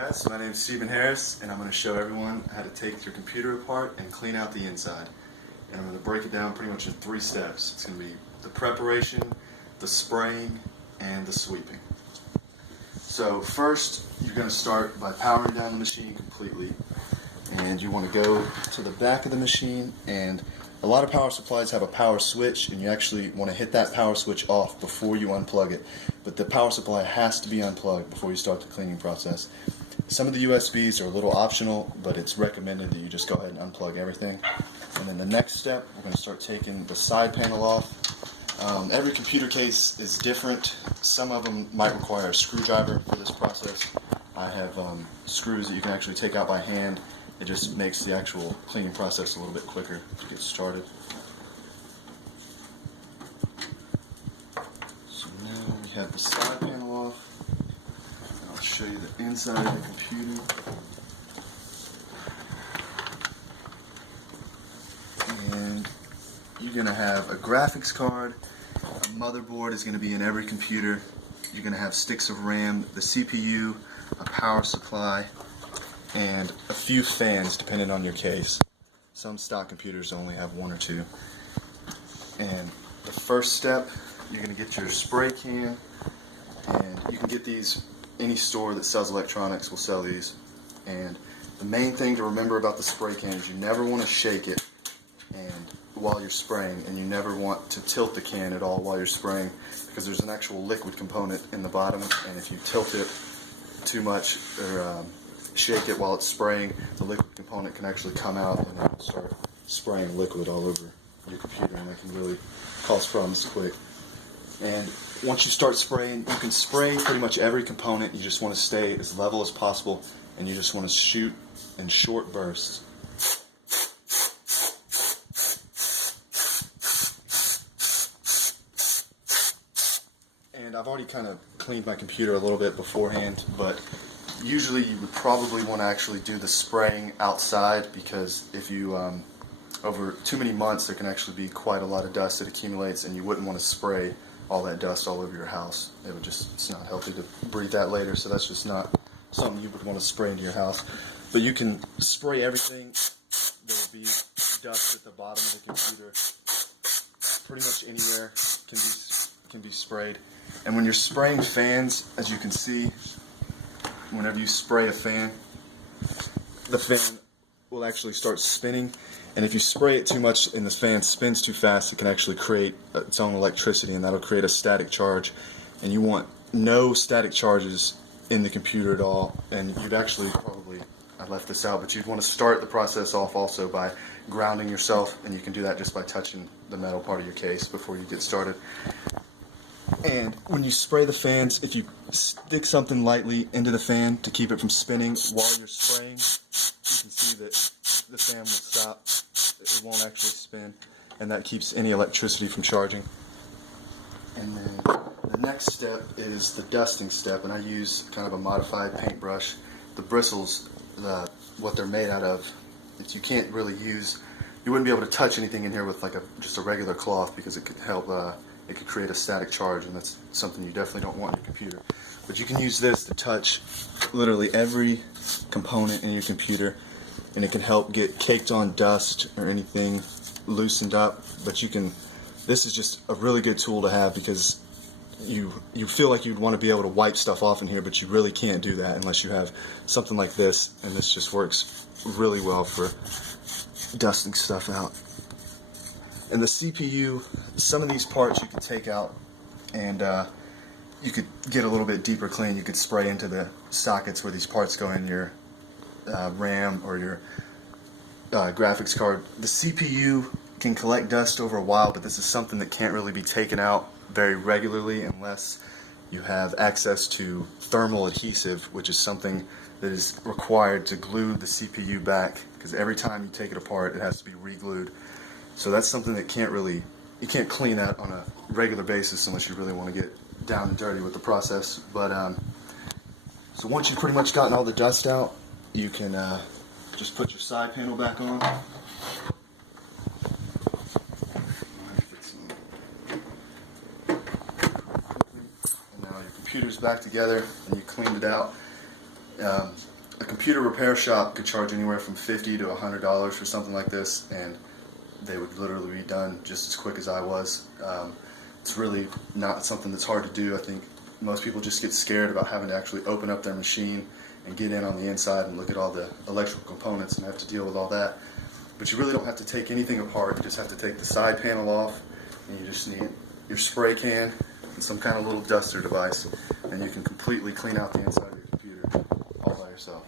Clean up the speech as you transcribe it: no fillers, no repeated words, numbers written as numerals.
guys, my name is Stephen Harris, and I'm going to show everyone how to take your computer apart and clean out the inside. And I'm going to break it down pretty much in 3 steps. It's going to be the preparation, the spraying, and the sweeping. So first, you're going to start by powering down the machine completely. And you want to go to the back of the machine, and a lot of power supplies have a power switch, and you actually want to hit that power switch off before you unplug it. But the power supply has to be unplugged before you start the cleaning process. Some of the USBs are a little optional, but it's recommended that you just go ahead and unplug everything. And then the next step, we're going to start taking the side panel off. Every computer case is different. Some of them might require a screwdriver for this process. I have screws that you can actually take out by hand. It just makes the actual cleaning process a little bit quicker to get started. So now we have the side panel off. And I'll show you the inside of the computer. And you're going to have a graphics card. A motherboard is going to be in every computer. You're going to have sticks of RAM, the CPU, a power supply, and a few fans depending on your case. Some stock computers only have 1 or 2. And the first step, you're going to get your spray can, and you can get these, any store that sells electronics will sell these. And the main thing to remember about the spray can is you never want to shake it while you're spraying, and you never want to tilt the can at all while you're spraying, because there's an actual liquid component in the bottom, and if you tilt it too much or shake it while it's spraying, the liquid component can actually come out and then start spraying liquid all over your computer, and that can really cause problems quick. And once you start spraying, you can spray pretty much every component. You just want to stay as level as possible, and you just want to shoot in short bursts. And I've already kind of cleaned my computer a little bit beforehand, but usually you would probably want to actually do the spraying outside, because if you, over too many months, there can actually be quite a lot of dust that accumulates, and you wouldn't want to spray all that dust all over your house. It's not healthy to breathe that later, so that's just not something you would want to spray into your house. But you can spray everything. There will be dust at the bottom of the computer. Pretty much anywhere can be sprayed. And when you're spraying fans, as you can see, whenever you spray a fan, the fan will actually start spinning, and if you spray it too much and the fan spins too fast, it can actually create its own electricity, and that'll create a static charge. And you want no static charges in the computer at all. And you'd actually probably, I left this out, but you'd want to start the process off also by grounding yourself, and you can do that just by touching the metal part of your case before you get started. And when you spray the fans, if you stick something lightly into the fan to keep it from spinning while you're spraying, you can see that the fan will stop. It won't actually spin, and that keeps any electricity from charging. And then the next step is the dusting step, and I use kind of a modified paintbrush. The bristles, what they're made out of, if you can't really use, you wouldn't be able to touch anything in here with like just a regular cloth, because it could help. It could create a static charge, and that's something you definitely don't want in your computer. But you can use this to touch literally every component in your computer, and it can help get caked on dust or anything loosened up. But this is just a really good tool to have, because you feel like you'd want to be able to wipe stuff off in here, but you really can't do that unless you have something like this, and this just works really well for dusting stuff out. And the CPU, some of these parts you can take out, and you could get a little bit deeper clean. You could spray into the sockets where these parts go in your RAM or your graphics card. The CPU can collect dust over a while, but this is something that can't really be taken out very regularly unless you have access to thermal adhesive, which is something that is required to glue the CPU back, because every time you take it apart, it has to be re-glued. So that's something that you can't clean that on a regular basis unless you really want to get down and dirty with the process. But so once you've pretty much gotten all the dust out, you can just put your side panel back on. And now your computer's back together, and you cleaned it out. A computer repair shop could charge anywhere from $50 to $100 for something like this, and they would literally be done just as quick as I was. It's really not something that's hard to do. I think most people just get scared about having to actually open up their machine and get in on the inside and look at all the electrical components and have to deal with all that. But you really don't have to take anything apart. You just have to take the side panel off, and you just need your spray can and some kind of little duster device, and you can completely clean out the inside of your computer all by yourself.